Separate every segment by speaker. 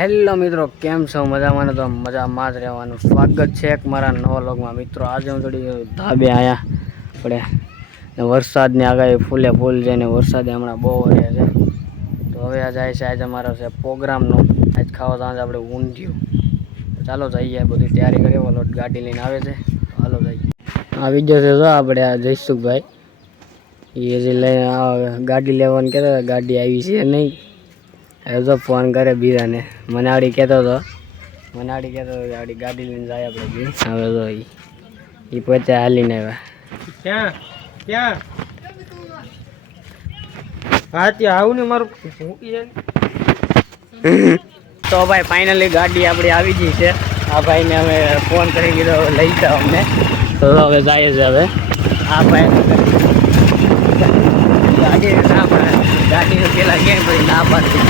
Speaker 1: Hello મિત્રો, કેમ છો? મજામાં તો મજામાં જ રહેવાનું. સ્વાગત છે એક મારા નવા લોગમાં મિત્રો, આજે હું થોડી ધાબે આવ્યા આપણે વરસાદની આગાહી ફૂલે ફૂલ છે ને વરસાદ હમણાં બહુ રહે છે. તો હવે આ જાય છે, આજે અમારો છે પ્રોગ્રામનો. આજ ખાવા જવાનું આપણે ઊંધિયું. તો ચાલો જઈએ બધી તૈયારી કરીએ. ઓલો ગાડી લઈને આવે છે. ચાલો જઈએ. આવી જશે જો આપણે, આ જયસુખભાઈ. એ જે લઈને ગાડી લેવાનું કહેતા ગાડી આવી છે નહીં. હવે તો ફોન કરે બીજાને મને આડી કહેતો હતો મને આડી કહેતો હતો આડી ગાડી લઈને જાય આપણે બી હવે તો એ એ પોતે હાલીને આવ્યા
Speaker 2: ક્યાં ક્યાં હા ત્યાં આવું ને મારું મૂકી જાય
Speaker 1: તો ભાઈ ફાઇનલી ગાડી આપણી આવી ગઈ છે આ ભાઈને અમે ફોન કરી દીધો લઈ જાઓ અમને તો હવે જાય છે હવે આ ભાઈ ના પડે ગાડી પેલા ક્યાંય પછી ના પાડતી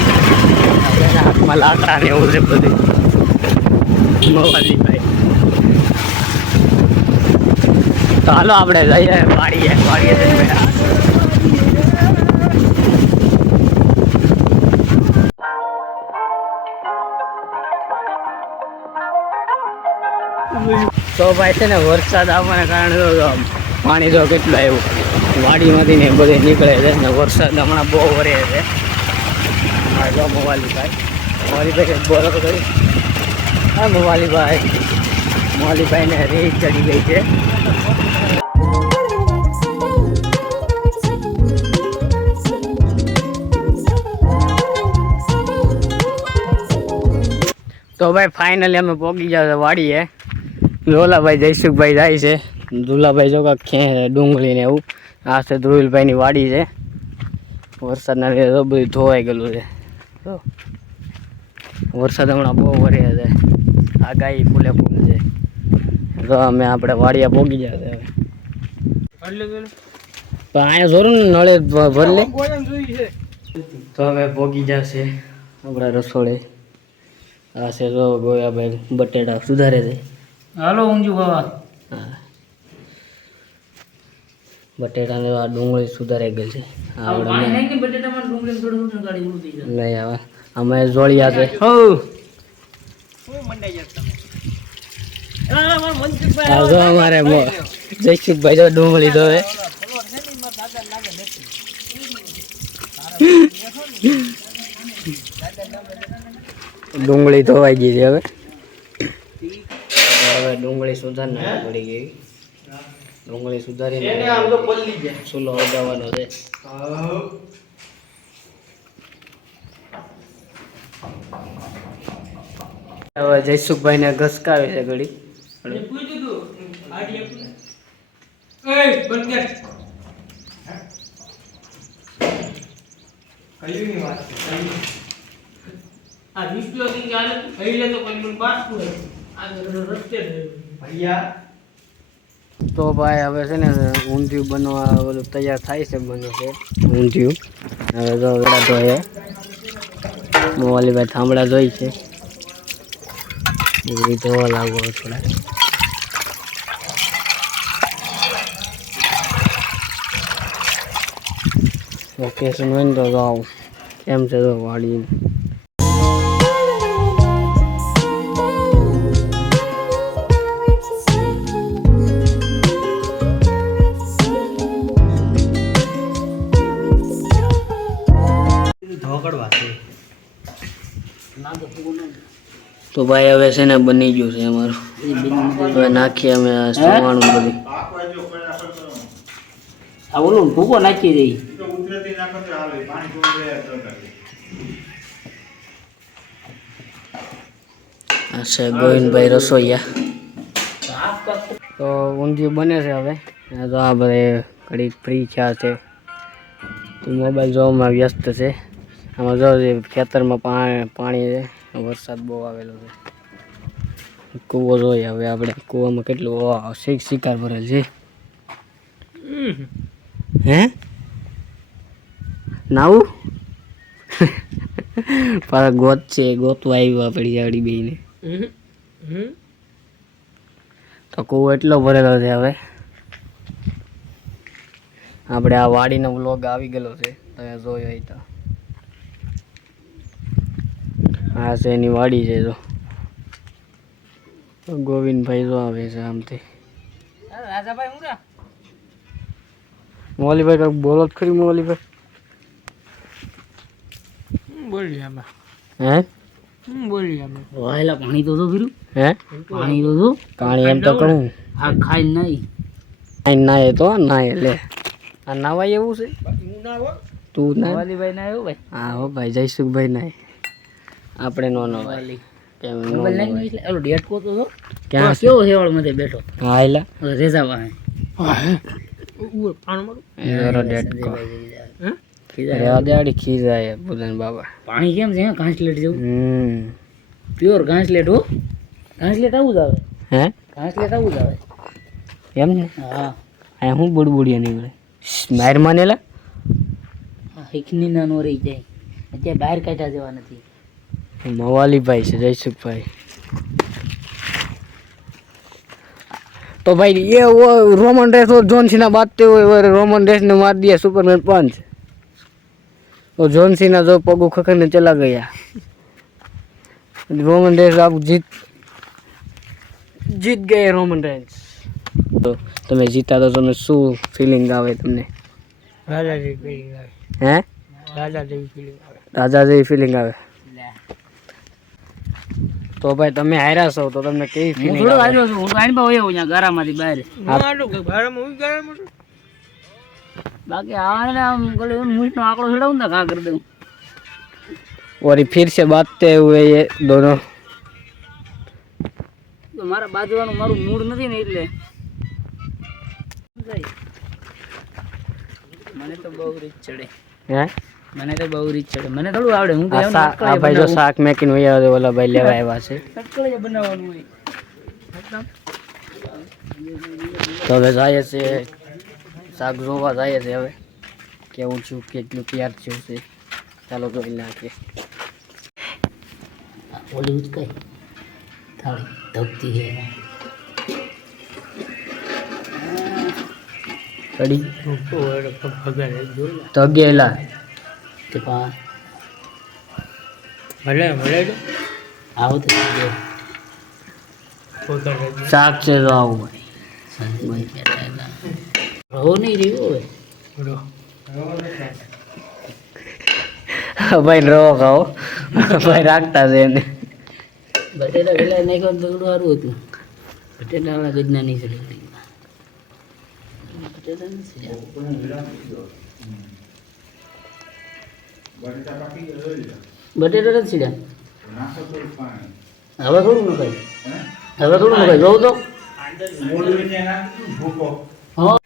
Speaker 1: હાથમાં લાકડા ને એવું છે બધું. મોવાલી ભાઈ તો આપણે જઈએ વાડીએ જઈને તો ભાઈ છે ને વરસાદ આવવાના કારણે પાણી જો કેટલું આવ્યું વાડીમાંથી ને બધે નીકળે છે ને વરસાદ હમણાં બહુ વરે છે. જો મોવાલીભાઈ. મોવાલીભાઈ બોલો હા મોવાલીભાઈ. મોવાલીભાઈને રેત ચડી ગઈ છે. તો ભાઈ ફાઇનલી અમે પહોંચી છે વાડીએ. લોલાભાઈ, જયસુખભાઈ જાય છે. દુલાભાઈ જો ખેંચે ખે ડુંગળી ને એવું. આ છે ધ્રુવિલભાઈની વાડી છે. વરસાદના લીધે તો બધું ધોવાઈ ગયેલું છે. તો? વરસાદ હમણાં બહુ વરે છે. આ ગાય ફૂલે ફૂલ છે. તો અમે આપણે વાડિયા પોગી ગયા છે હવે. પણ અહીંયા જોરું ને નળે
Speaker 2: ભરલે
Speaker 1: તો હવે પહોંચી જશે આપણા રસોડે. આ છે જો ગોયાભાઈ બટેટા સુધારે છે.
Speaker 2: હાલો ઊંઝું બાબા
Speaker 1: હા. બટેટાને આ ડુંગળી સુધારાઈ ગયેલ છે. આવડે નહીં. આવે. અમે જોડિયા છે. હો અમારે જયસુખભાઈ જો ડુંગળી ધોવે ડુંગળી ધોવાઈ ગઈ છે હવે. હવે ડુંગળી સુધાર નાખવી પડી ગઈ. ડુંગળી સુધારીને સુલો હળગાવવાનો છે. હવે જયસુખભાઈ ને ઘસકાવે છે ઘડી. તો ભાઈ હવે છે ને ઊંધિયું બનવા બધું તૈયાર થાય છે બને છે. ઊંધિયું. હવે તો વેડા ધોઈએ. મોવાલીભાઈ થાંભળા જોઈ છે. એવી ધોવા લાગો થોડા લોકેશન હોય ને તો જાઉં કેમ છે તો વાડી તો ભાઈ હવે છે ને બની ગયું છે અમારું. હવે નાખીએ અમે સવાણું બધી.
Speaker 2: આ ઓલું ભૂકો નાખી દઈ
Speaker 1: આ છે ગોવિંદભાઈ રસોઈયા. તો ઊંધિયું બને છે હવે. તો આ બધે ઘડીક ફ્રી થયા છે. તો મોબાઈલ જોવામાં વ્યસ્ત છે. આમાં જો ખેતરમાં પાણી પાણી છે. વરસાદ બહુ આવેલો છે. કૂવો જોઈએ હવે આપણે. કૂવામાં કેટલું શીખ શીક શિકાર ભરેલ છે? હે? નાવું? પાછા ગોત છે, ગોતવા આવ્યું આપણી આવડી બેને તો કૂવો એટલો ભરેલો છે હવે. આપણે આ વાડીનો વ્લોગ આવી ગયેલો છે. તમે જોયો હોય તો. આ છે એની વાડી છે તો ગોવિંદભાઈ જો આવે છે આમથી. મોલીભાઈ કંઈક બોલો જ ખરી મોલીભાઈ.
Speaker 2: બોલી આમાં
Speaker 1: હે?
Speaker 2: હું બોલી આમાં
Speaker 3: પાણી તો તો પીરું
Speaker 1: હે?
Speaker 3: પાણી તો તો.
Speaker 1: પાણી એમ તો કહું.
Speaker 3: આ ખાઈ નહીં
Speaker 1: અહીં નાય તો નાય લે. આ નાવાય એવું છે?
Speaker 2: ના
Speaker 1: તું ના?
Speaker 3: ભાઈ.
Speaker 1: હા હો ભાઈ જયસુખભાઈ નાય આપણે નો નવાય
Speaker 3: વાલી
Speaker 1: કેમ નો
Speaker 3: એટલે ઓલો ડેટ કોતો તો
Speaker 1: ક્યાં
Speaker 3: કેવો હેવાળમાંથી બેઠો?
Speaker 1: હા એલા.
Speaker 3: રેઝા પાસે
Speaker 2: ઊભો પાણ મારું?
Speaker 1: એ જરો ડેટકો
Speaker 2: હે?
Speaker 1: રેવા દેવાડી ખીજાય બુધન બાબા.
Speaker 3: પાણી કેમ છે ઘાસલેટ જેવું?
Speaker 1: હમ.
Speaker 3: પ્યોર ઘાસલેટ હો? ઘાસલેટ આવું જ આવે.
Speaker 1: હે?
Speaker 3: ઘાસલેટ આવું જ આવે.
Speaker 1: એમ ને
Speaker 3: હા.
Speaker 1: આ હું બુડબુડિયા નીકળે? માર માનેલા?
Speaker 3: હિકની ના નો રહી જાય. અત્યારે બહાર કાઢ્યા જવા નથી.
Speaker 1: મવાલીભાઈ છે જયસુખભાઈ. તો ભાઈ એ રોમન રેસ ઓર જોનસીના બાદતે હોય રોમન રેસને માર દે સુપરમેન પંચ તો જોનસીના જો પગુ ખખને ચલા ગયા. રોમન રેસ આપ જીત જીત ગયે રોમન રેસ તો તમે જીતા તો તમને શું ફિલિંગ આવે તમને?
Speaker 2: રાજા જેવી ફિલિંગ આવે.
Speaker 1: હે?
Speaker 2: રાજા જેવી ફિલિંગ આવે.
Speaker 1: રાજા જેવી ફિલિંગ આવે. તો ભાઈ તમે આયરા છો તો તમને કેવી ફીલિંગ
Speaker 3: થોડો આયરો છું હું આઈને ભાઈ હું અહીંયા ગારામાંથી બહાર.
Speaker 2: હું ગારામાં હું ગારામાં
Speaker 3: બાકી આને આમ ગળે મૂછનો આંકડો છડાવું ને કા કરી દઉં.
Speaker 1: ઓરી ફિર સે બાતતે હુએ યે દોનો.
Speaker 3: તો મારા બાજુવાનું મારું મૂડ નથી ને એટલે. મને તો બહુ રીત ચડે.
Speaker 1: હે?
Speaker 3: મને તો બહુ રીત ચડે મને થોડું આવડે હું તો
Speaker 1: આ ભાઈ જો શાક મેકીને હોય આવે ઓલા ભાઈ લેવા આવ્યા છે
Speaker 3: તત્કાળ બનાવવાનું હોય
Speaker 1: તો હવે જાય છે શાક જોવા જાય છે હવે કેવું છું કેટલું તૈયાર થયું છે ચાલો જોઈ નાખીએ
Speaker 3: ઓલી ઉચકાઈ થાળી ધબતી હે
Speaker 1: કડી
Speaker 3: તે પા
Speaker 2: ભલે ભલે
Speaker 3: આવો તો
Speaker 1: શાક છે તો આવું ભાઈ
Speaker 3: સંજયભાઈ બેઠા હતા રહો નહીં રહ્યું હવે
Speaker 1: ભાઈ રહો ખાઓ. ભાઈ રાખતા છે એને.
Speaker 3: બટેટા પેલા નહીં તો થોડું સારું હતું. બટેટાવાળા ગજના નહીં ચડે બટેટા નથી બટેટા નથી સીડ્યા હવે થોડું નખાય હવે થોડું નખાય જોઉં તો હા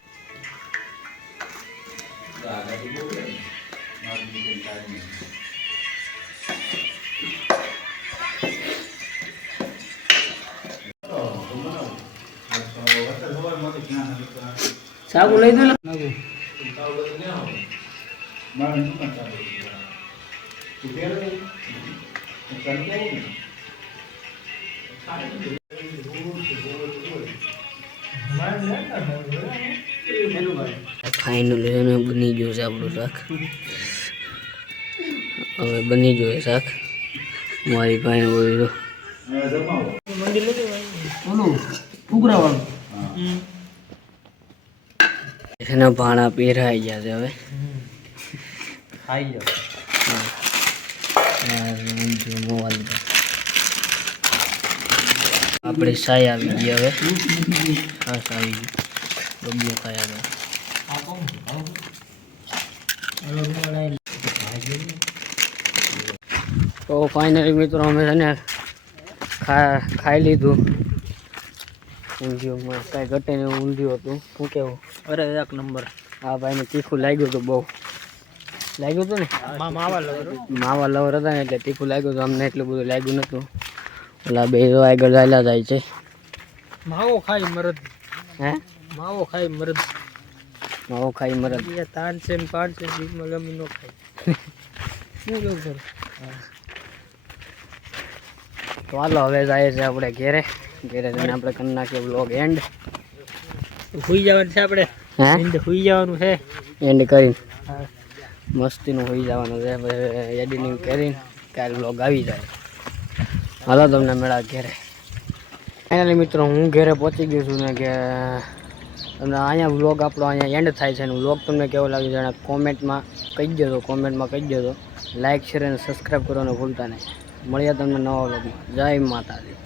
Speaker 3: સાગુ લઈ દો ને નાગુ.
Speaker 1: ફાઇનલ એને બની ગયું છે આપણું શાક હવે બની ગયું શાક મારી
Speaker 3: પાસે હોય
Speaker 1: એના ભાણા પહેરાઈ ગયા છે હવે
Speaker 2: ખાઈ
Speaker 1: પર. આપણી સાય આવી ગઈ હવે. હા આવી ગયું બબલું ખાયા હવે. તો ફાઇનલી મિત્રો અમે એને ખાઈ લીધું. ઊંધિયુંમાં કાંઈ ઘટે ને ઊંધિયું હતું. શું કેવું?
Speaker 2: અરે એક નંબર.
Speaker 1: આ ભાઈને તીખું લાગ્યું હતું બહુ. લાગ્યું હતું ને?
Speaker 2: માવા લવર
Speaker 1: હતા ને એટલે તીખું લાગ્યું હતું. અમને એટલું બધું લાગ્યું નતું ઓલા બે આગળ ચાલ્યા જાય છે.
Speaker 2: માવો ખાઈ મરદ.
Speaker 1: હે?
Speaker 2: માવો ખાઈ મરદ.
Speaker 1: માવો ખાઈ મરદ.
Speaker 2: એ તાન છે ને પાડ છે બીજમાં ગમી નો ખાય. શું કેવું સર
Speaker 1: તો હાલો હવે જાય છે આપણે ઘેરે. ઘેરે જઈને આપણે કરી નાખીએ બ્લોગ એન્ડ
Speaker 2: હુઈ જવાનું છે આપણે.
Speaker 1: હે?
Speaker 2: સુઈ જવાનું છે.
Speaker 1: એન્ડ કરીને.
Speaker 2: હા.
Speaker 1: મસ્તીનું હોઈ જવાનું છે. એડિટિંગ કરીને કાલ બ્લોગ આવી જાય. હાલો તમને મેળા ઘેરે. ફાઇનલી મિત્રો, હું ઘેરે પહોંચી ગયો છું ને કે તમને અહીંયા વ્લોગ આપણો અહીંયા એન્ડ થાય છે અને વ્લોગ તમને કેવો લાગે છે કોમેન્ટમાં કહી દેજો, કોમેન્ટમાં કહી દેજો. લાઇક શેર અને સબસ્ક્રાઈબ કરવાનું ભૂલતા નહીં. મળ્યા તમને નવા વ્લોગમાં જય માતાજી.